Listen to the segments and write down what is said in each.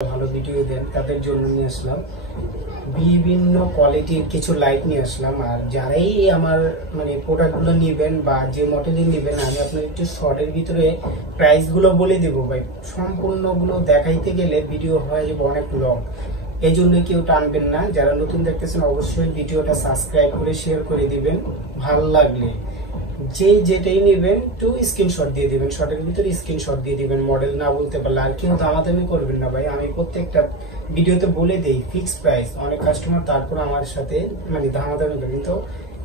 ভালো ভিডিও দেন তাদের জন্য নিয়ে আসলাম বিভিন্ন কোয়ালিটির কিছু লাইট নিয়ে আসলাম। আর যারাই আমার মানে প্রোডাক্টগুলো নেবেন বা যে মডেলই নেবেন, আমি আপনার একটু শর্টের ভিতরে প্রাইসগুলো বলে দেবো ভাই। সম্পূর্ণগুলো দেখাইতে গেলে ভিডিও হয়ে যাবে অনেক লং, এই জন্য কেউ টানবেন না। যারা নতুন দেখতেছেন অবশ্যই ভিডিওটা সাবস্ক্রাইব করে শেয়ার করে দিবেন। ভালো লাগলে যে যেটাই নেবেন একটু স্ক্রিনশট দিয়ে দিবেন, শর্টের ভিতরে স্ক্রিনশট দিয়ে দিবেন। মডেল না বলতে পারলে আর কেউ দামাদামি করবেন না ভাই। আমি প্রত্যেকটা ভিডিওতে বলে দেই ফিক্স প্রাইস। অনেক কাস্টমার তারপর আমার সাথে মানে দামাদামি করে, কিন্তু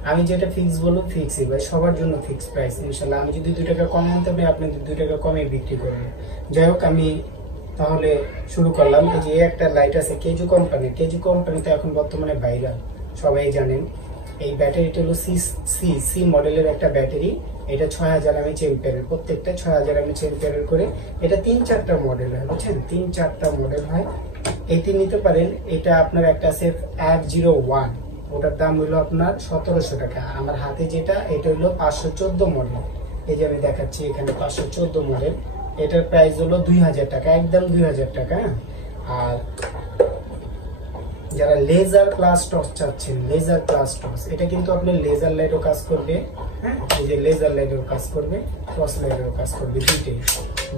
আমি যেটা ফিক্স বলবো ফিক্সই ভাই, সবার জন্য ফিক্স প্রাইস ইনশাল্লাহ। আমি যদি 2 টাকা কম আনতে পারি, আপনি 2 টাকা কমে বিক্রি করবেন। যাই হোক, আমি তাহলে শুরু করলাম। এই যে একটা লাইট আছে কেজু কোম্পানি। কেজু কোম্পানিতে এখন বর্তমানে ভাইরাল, সবাই জানেন। এই ব্যাটারিটা হলো সি মডেলের একটা ব্যাটারি। এটা 6000 mAh এম্পিয়ারের, প্রত্যেকটা 6000 mAh এম্পিয়ারের করে। এটা 3-4টা মডেল হয়, বুঝছেন, 3-4টা মডেল হয়। এটি নিতে পারেন। এটা আপনার একটা আছে F01, ওটার দাম হলো আপনার 1700 টাকা। আমার হাতে যেটা, এটা হলো 514 মডেল। এই যে আমি দেখাচ্ছি এখানে 514 মডেল। এটার প্রাইস হলো 2000 টাকা, একদম 2000 টাকা। আর যারা লেজার প্লাস টর্চ চাচ্ছেন, লেজার প্লাস টর্চ, এটা কিন্তু আপনার লেজার লাইটও কাজ করবে, হ্যাঁ, এই যে লেজার লাইটেরও কাজ করবে, টর্চ লাইটেরও কাজ করবে, দুইটাই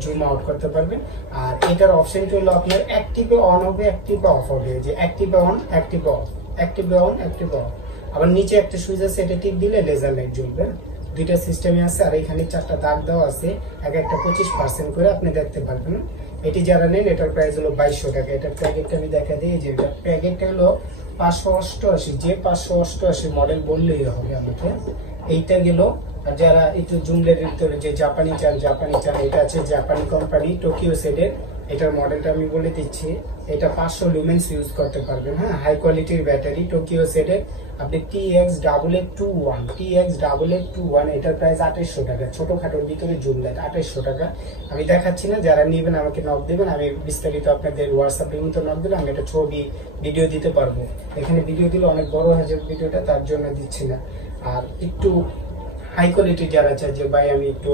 জুম আউট করতে পারবেন। আর এটার অপশনটা হলো আপনার অ্যাক্টিভে অন হবে, অ্যাক্টিভে অফ হবে। যে অ্যাক্টিভে অন, অ্যাক্টিভে অফ, অ্যাক্টিভে অন, অ্যাক্টিভে অফ। আবার নিচে একটা সুইচ আছে, এটা টিপ দিলে লেজার লাইট জ্বলবে। দুইটা সিস্টেমে আছে। আর এখানে 4টা দাগ দেওয়া আছে, এক একটা 25% করে আপনি দেখতে পারবেন। এটি যারা নেন, এটার প্রাইস হলো 2200 টাকা। এটার প্যাকেটটা আমি দেখা দিই, যে এটার প্যাকেটটা হলো 588। যে 588 মডেল বললেই হবে আমাকে। এইটা গেল। আর যারা একটু জুমলের ভিতরে যে জাপানি চান, এটা আছে জাপানি কোম্পানি টোকিও সেটের। এটার মডেলটা আমি বলে দিচ্ছি। এটা 500 লুমেন্স ইউজ করতে পারবেন, হ্যাঁ, হাই কোয়ালিটির ব্যাটারি টোকিও সেটের। আপনি TX8821, এটার প্রাইস 2800 টাকা। ছোটখাটোর ভিতরে জুম লাইট 2800 টাকা। আমি দেখাচ্ছি না, যারা নেবেন আমাকে নক দেবেন, আমি বিস্তারিত আপনাদের হোয়াটসঅ্যাপের মতো নক দিলে আমি একটা ছবি ভিডিও দিতে পারবো। এখানে ভিডিও দিলে অনেক বড় হয়ে যাবে ভিডিওটা, তার জন্য দিচ্ছি না। আর একটু হাই কোয়ালিটি যারা চাই যে ভাই আমি একটু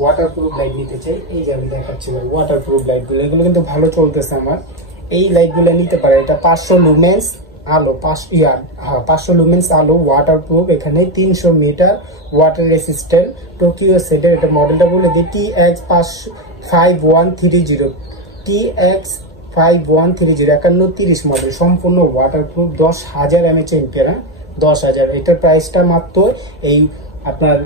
ওয়াটারপ্রুফ লাইট নিতে চাই, এই যে আমি দেখাচ্ছি ভাই ওয়াটারপ্রুফ লাইটগুলো, এগুলো কিন্তু ভালো চলতেছে আমার। এই লাইটগুলো নিতে পারে। এটা 500 লুমেন্স আলো, 500 লুমেন্স আলো, ওয়াটারপ্রুফ। এখানে 300 মিটার ওয়াটার রেসিস্ট্যান্ট, টোকিও সেটের। এটা মডেলটা বলে দিই, TX5130, TX5130, 5130 মডেল, সম্পূর্ণ ওয়াটারপ্রুফ, 10,000 mAh এম্পিয়ার, 10,000। এটার প্রাইসটা মাত্র এই আপনার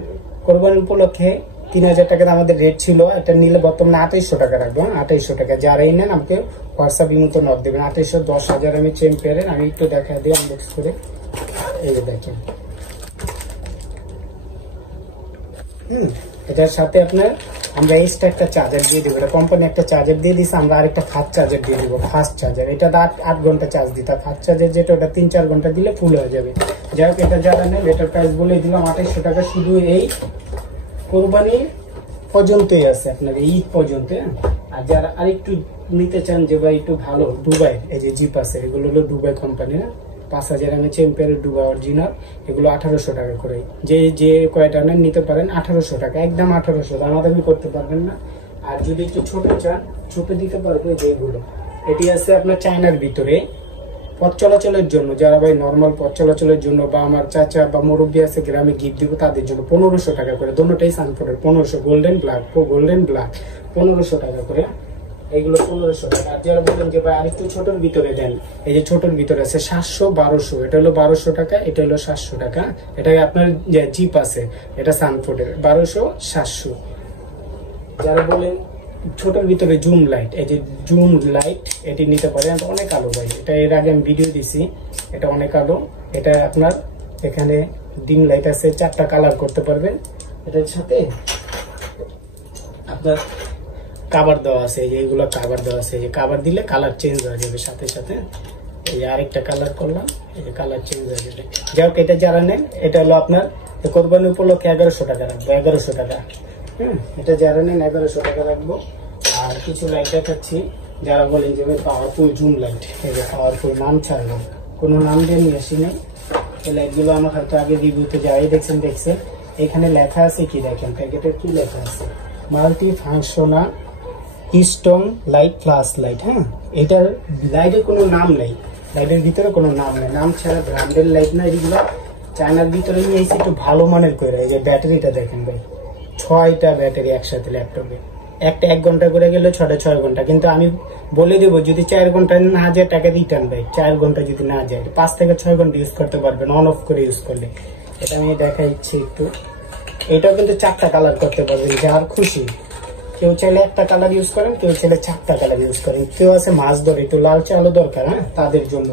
কোরবানি উপলক্ষে 3000 টাকা আমাদের রেট ছিল। এটা নিলে বর্তমানে 2800 টাকা রাখবো, 2800 টাকা। যারাই নেন আমাকে হোয়াটসঅ্যাপ মতো নক দেবেন। 2800, 10,000 mAh এম্পিয়ারের। আমি একটু দেখা দিই আনবক্স করে। এই যে দেখেন, এটার সাথে আপনার আমরা এক্সট্রা একটা চার্জার দিয়ে দেবো। এটা কোম্পানি একটা চার্জার দিয়ে দিচ্ছে, আমরা আরেকটা ফাস্ট চার্জার দিয়ে দেবো, ফাস্ট চার্জার। এটা 8 ঘন্টা চার্জ দিতে, ফাস্ট চার্জার যেটা ওটা 3-4 ঘন্টা দিলে ফুল হয়ে যাবে। যাই হোক, এটা যারা নেন এটার প্রাইস বলে দিলাম 2800 টাকা। শুধু এই কোরবানি পর্যন্তই আছে, আপনার ঈদ পর্যন্ত। আর যারা আরেকটু নিতে চান যে ভাই একটু ভালো, দুবাই, এই যে জিপ আছে, এগুলো হলো দুবাই কোম্পানি, 5000 mAh এম্পিয়ারের দুবাই অরিজিনাল। এগুলো 1800 টাকা করে। যে কয়টা নেন নিতে পারেন 1800 টাকা, একদম 1800, দামাদামি করতে পারবেন না। আর যদি একটু ছোট চান, ছোট দিতে পারবো। যেগুলো এটি আছে আপনার চায়নার ভিতরে, পথ চলাচলের জন্য, যারা ভাই নর্মাল পথ চলাচলের জন্য, বা আমার চাচা বা মুরব্বী আছে গ্রামে গিফট দিব তাদের জন্য 1500 টাকা করে। দুটোটাই সানফোর্ডের, 1500, গোল্ডেন ব্ল্যাক, 1500 টাকা করে। এইগুলো 1500 টাকা। আর যারা বললেন যে ভাই আরেকটু ছোটর ভিতরে দেন, এই যে ছোটর ভিতরে আছে 700, 1200, এটা হলো 1200 টাকা, এটা হলো 700 টাকা। এটা আপনার জিপ আছে, এটা সানফোর্ডের, 1200, 700। যারা বলেন ছোটর ভিতরে জুম লাইট, এই যে জুম লাইট, এটি নিতে পারেন। অনেক আলো ভাই, এটা এর আগে আমি ভিডিও দিছি, এটা অনেক আলো। এটা আপনার এখানে ডিম লাইট আছে, 4টা কালার করতে পারবেন। এটার সাথে আপনার কাভার দেওয়া আছে, এই যে এগুলো কাভার দেওয়া আছে, এই যে কাভার দিলে কালার চেঞ্জ হয়ে যাবে সাথে সাথে। এই যে আরেকটা কালার করলাম, এই যে কালার চেঞ্জ হয়ে যাবে। যাই হোক, এটা যারা নেন, এটা হলো আপনার কোরবানি উপলক্ষে 1100 টাকা রাখবো, 1100 টাকা। এটা যারা নেন 1100 টাকা রাখবো। আর কিছু লাইট দেখাচ্ছি, যারা বলেন যে পাওয়ারফুল জুম লাইট, এই যে পাওয়ারফুল, নাম ছাড়বো, কোনো নাম দিয়ে নিয়ে আসি নাই। এই লাইটগুলো আমার হয়তো আগে রিভিউতে যাই দেখছেন। এখানে লেখা আছে কি দেখেন, প্যাকেটের কি লেখা আছে, multi functional stone light, flash light, হ্যাঁ, এটার লাইটের কোনো নাম নেই, লাইটের ভিতরে কোনো নাম নেই, নাম ছাড়া ব্র্যান্ডের লাইট না এগুলো। চায়নার ভিতরে নিয়ে এসে একটু ভালো মানের করে। এই যে ব্যাটারিটা দেখেন ভাই, 6টা ব্যাটারি একসাথে ল্যাপটপে, একটা 1 ঘন্টা করে গেলে 6টা 6 ঘন্টা। কিন্তু আমি বলে দেবো যদি 4 ঘন্টা না যায় টাকা রিটার্ন ভাই, 4 ঘন্টা যদি না যায় 5 থেকে 6 ঘন্টা ইউজ করতে পারবেন অন অফ করে ইউজ করলে। এটা আমি দেখাচ্ছি একটু। এটাও কিন্তু 4টা কালার করতে পারবেন যার খুশি। কেউ চাইলে একটা কালার ইউজ করেন, কেউ চাইলে 4টা কালার ইউজ করেন, কেউ আছে মাছ ধরে একটু লালচে আলো দরকার, হ্যাঁ তাদের জন্য।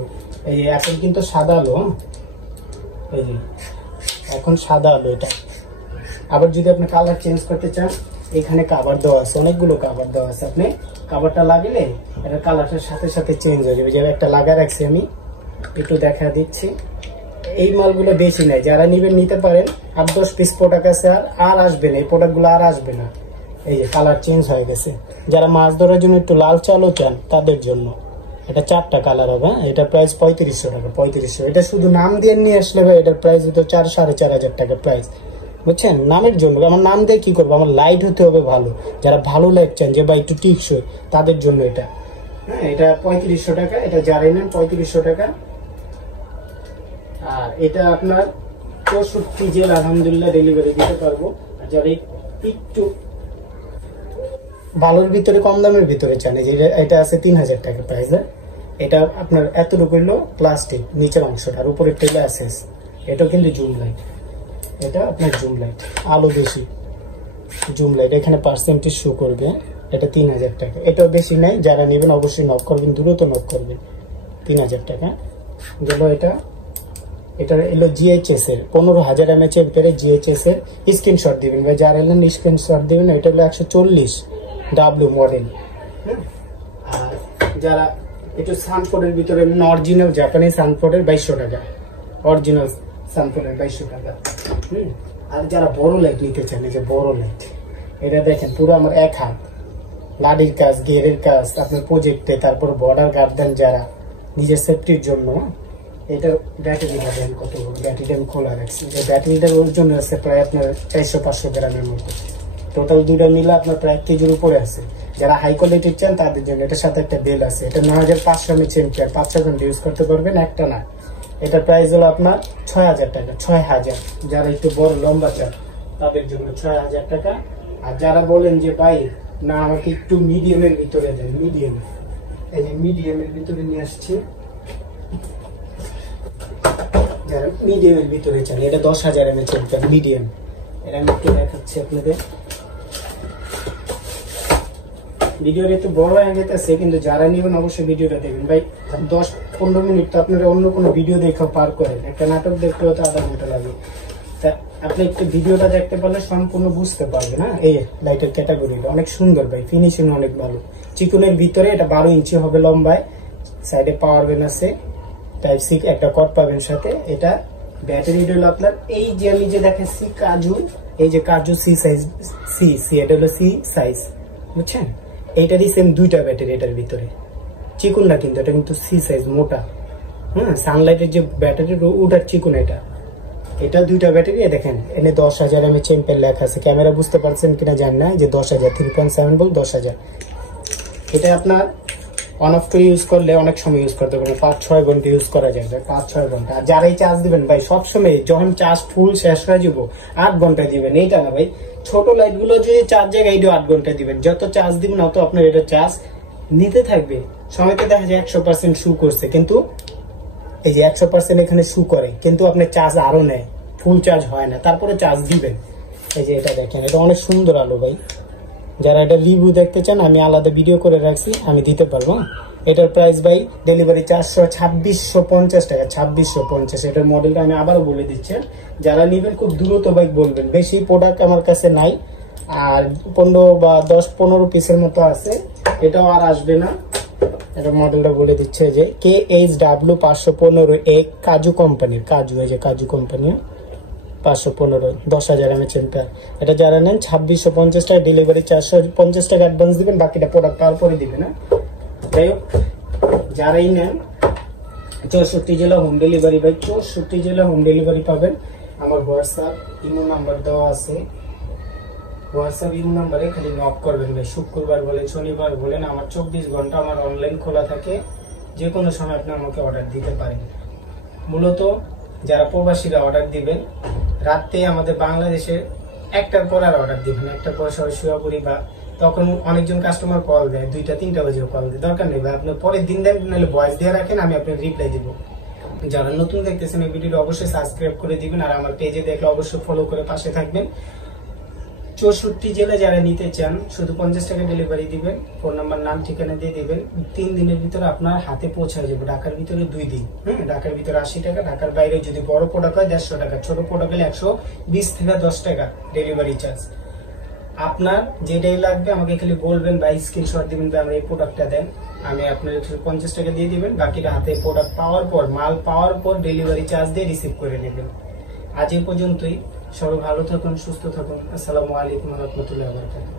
এই এখন কিন্তু সাদা আলো, এই যে এখন সাদা আলো এটা। আবার যদি আপনি কালার চেঞ্জ করতে চান, এখানে কাভার দেওয়া আছে, অনেকগুলো কাভার দেওয়া আছে। আপনি কাভারটা লাগিয়ে এটা কালারটার সাথে সাথে চেঞ্জ হয়ে যাবে। যারা একটা লাগা রাখছি আমি একটু দেখা দিচ্ছি। এই মালগুলো বেশি নাই, যারা নিবেন নিতে পারেন। 8-10 পিস প্রোডাক্ট আছে, আর আসবে না এই প্রোডাক্টগুলো, আর আসবে না। এই যে কালার চেঞ্জ হয়ে গেছে। যারা মাছ ধরার জন্য একটু লাল চালও চান তাদের জন্য এটা 4টা কালার হবে। এটা প্রাইস 3500 টাকা, 3500। এটা শুধু নাম দিয়ে নিয়ে আসলে ভাই এটার প্রাইস হতো 4-4.5 টাকা প্রাইস, বুঝছেন। নামের জন্য, আমার নাম দিয়ে কি করবো, আমার লাইট হতে হবে ভালো। যারা ভালো লাইট চান যে ভাই একটু টিকসই, তাদের জন্য এটা। হ্যাঁ, এটা 3500 টাকা। এটা যারাই নেন 3500 টাকা। আর এটা আপনার 64 জেলা আলহামদুলিল্লাহ ডেলিভারি দিতে পারবো। আর যারা একটু ভালোর ভিতরে কম দামের ভিতরে চান, যে এটা আছে 3000 টাকা প্রাইস। এটা আপনার এতটুকু হলো প্লাস্টিক নিচের অংশটা, আর উপরের টেলে আছে। এটাও কিন্তু জুম লাইট, এটা আপনার জুম লাইট, আলো বেশি জুম লাইট, এখানে পার্সেন্টেজ শো করবে। এটা 3000 টাকা। এটাও বেশি নাই, যারা নেবেন অবশ্যই নক করবেন, দ্রুত নক করবেন। 3000 টাকা গেল এটা। এটা এলো জিএইচএস এর 15000 mAh এর ভিতরে জিএইচএস এর। স্ক্রিনশট দিবেন ভাই, যারা এলেন স্ক্রিনশট দিবেন। এটা হলো 140W মডেল। আর যারা একটু সানফোর্ডের ভিতরে অরিজিনাল জাপানি সানফোর্ডের 2200 টাকা, অরিজিনাল সানফোর্ডের 2200 টাকা। আর যারা বড় লাইট নিতে চান, এই যে বড় লাইট, এটা দেখেন পুরো আমার 1 হাত, লাডির কাজ, গিয়ারের কাজ, আপনার প্রজেক্টে, তারপর বর্ডার গার্ডেন যারা নিজের সেফটির জন্য। এটার ব্যাটারিটা দেন কত বড়, ব্যাটারিটা আমি খোলা রাখছি। এই ব্যাটারিটার ওজন আছে প্রায় আপনার 400-500 গ্রামের মতো। টোটাল দুইটা মিলে আপনার প্রায় 1 কেজির উপরে আছে। যারা হাই কোয়ালিটির চান তাদের জন্য। এটার সাথে একটা বেল আছে। এটা 9500 mAh, 5-6 ঘন্টা ইউজ করতে পারবেন, একটা না। এটার প্রাইস হলো আপনার 6000 টাকা, 6000। যারা একটু বড় লম্বা চান তাদের জন্য 6000 টাকা। আর যারা বলেন যে ভাই না আমাকে একটু মিডিয়ামের ভিতরে দেন, মিডিয়াম, এই যে মিডিয়ামের ভিতরে নিয়ে আসছি। যারা মিডিয়ামের ভিতরে চান, এটা 10000 mAh মিডিয়াম। এটা আমি একটু দেখাচ্ছি আপনাদের। ভিডিওটা একটু বড় হয়ে গেছে, কিন্তু যারা নেবেন অবশ্যই ভিডিওটা দেখবেন ভাই। 10-15 মিনিট তো আপনারা অন্য কোনো ভিডিও দেখে পার করেন, একটা নাটক দেখতে হতে আধা ঘন্টা লাগে। তা আপনি একটু ভিডিওটা দেখতে পারলে সম্পূর্ণ বুঝতে পারবেন। হ্যাঁ, এই লাইটের ক্যাটাগরিটা অনেক সুন্দর ভাই, ফিনিশিং অনেক ভালো। চিকনের ভিতরে এটা 12 ইঞ্চি হবে লম্বায়, সাইডে পাওয়ার ব্যাংক আছে, টাইপ সি একটা কর্ড পাবেন সাথে। এটা ব্যাটারি হলো আপনার এই যে আমি যে দেখাচ্ছি কাজু, এই যে কাজু সি সাইজ, সি এটা হলো সি সাইজ, বুঝছেন। এইটারই সেম 2টা ব্যাটারি এটার ভিতরে, চিকুন না কিন্তু, এটা কিন্তু সি সাইজ মোটা। সানলাইটের যে ব্যাটারি ওটার চিকুন এটা। এটা 2টা ব্যাটারি। দেখেন এনে 10000 mAh লেখা আছে, ক্যামেরা বুঝতে পারছেন কিনা জানি না, যে 10000, 3.7 ভোল্ট 10000। এটা আপনার অন অফ করে ইউজ করলে অনেক সময় ইউজ করতে পারবেন, 5-6 ঘন্টা ইউজ করা যায়, 5-6 ঘন্টা। আর যারাই চার্জ দিবেন ভাই সবসময় যখন চার্জ ফুল শেষ হয়ে যাবো 8 ঘন্টায় দিবেন, এইটা না ভাই। ছোট লাইট গুলো যদি চার্জ জায়গায় 8 ঘন্টা দিবেন, যত চার্জ দিবেন অত আপনার এটা চার্জ নিতে থাকবে। সময়তে দেখা যায় 100% শু করছে, কিন্তু এই যে 100% এখানে শু করে, কিন্তু আপনার চার্জ আরো নেয়, ফুল চার্জ হয় না, তারপরে চার্জ দিবেন। এই যে এটা দেখেন, এটা অনেক সুন্দর আলো ভাই। যারা এটা রিভিউ দেখতে চান আমি আলাদা ভিডিও করে রাখছি, আমি দিতে পারবো। এটার প্রাইস ভাই ডেলিভারি 2650 টাকা, 2650। এটার মডেলটা আমি আবারও বলে দিচ্ছি। যারা নিবেন খুব দ্রুত ভাই বলবেন, বেশি প্রোডাক্ট আমার কাছে নাই, আর 15 বা 10-15 পিসের মতো আছে, এটাও আর আসবে না। এটা মডেলটা বলে দিচ্ছে যে KHW 515A কাজু কোম্পানির, কাজু, এই যে কাজু কোম্পানি 515, 10000 mAh। এটা যারা নেন 2650 টাকা ডেলিভারি, 450 টাকা অ্যাডভান্স দিবেন, বাকিটা প্রোডাক্ট তারপরে দিবেন। না যাই হোক, যারাই নেন 64 জেলা হোম ডেলিভারি ভাই, 64 জেলা হোম ডেলিভারি পাবেন। আমার হোয়াটসঅ্যাপ ইমো নাম্বার দেওয়া আছে, হোয়াটসঅ্যাপ ইউ নাম্বারে খালি নক করবেন ভাই। শুক্রবার বলেন, শনিবার বলেন, আমার 24 ঘন্টা আমার অনলাইন খোলা থাকে, যে কোনো সময় আপনি আমাকে অর্ডার দিতে পারেন। মূলত যারা প্রবাসীরা অর্ডার দিবেন, রাতে আমাদের বাংলাদেশের 1টার পর আর অর্ডার দিবেন, 1টার পর সবাই শুয়ে পড়ি, বা তখন অনেকজন কাস্টমার কল দেয়, 2টা 3টা বাজে কল দেয়, দরকার নেই ভাই, আপনি পরের দিন দেন, নাহলে ভয়েস দিয়ে রাখেন, আমি আপনার রিপ্লাই দিব। যারা নতুন দেখতেছেন এই ভিডিওটা অবশ্যই সাবস্ক্রাইব করে দিবেন, আর আমার পেজে দেখলে অবশ্যই ফলো করে পাশে থাকবেন। 64 জেলা যারা নিতে চান শুধু 50 টাকা ডেলিভারি দিবেন, ফোন নাম্বার নাম ঠিকানা দিয়ে দিবেন, 3 দিনের ভিতরে আপনার হাতে পৌঁছায় যাবে। ঢাকার ভিতরে 2 দিন, হ্যাঁ, ঢাকার ভিতরে 80 টাকা, ঢাকার বাইরে যদি বড় প্রোডাক্ট হয় 150 টাকা, ছোট প্রোডাক্ট হলে 120 থেকে 10 টাকা ডেলিভারি চার্জ। আপনার যেটাই লাগবে আমাকে খালি বলবেন বা স্ক্রিনশট দিবেন বা আমার এই প্রোডাক্টটা দেন, আমি আপনার 150 টাকা দিয়ে দিবেন, বাকিটা হাতে প্রোডাক্ট পাওয়ার পর, মাল পাওয়ার পর ডেলিভারি চার্জ দিয়ে রিসিভ করে নেবেন। আজ এই পর্যন্তই। সবাই ভালো থাকুন, সুস্থ থাকুন। আসসালামু আলাইকুম ওয়া রাহমাতুল্লাহি ওয়া বারাকাতুহু।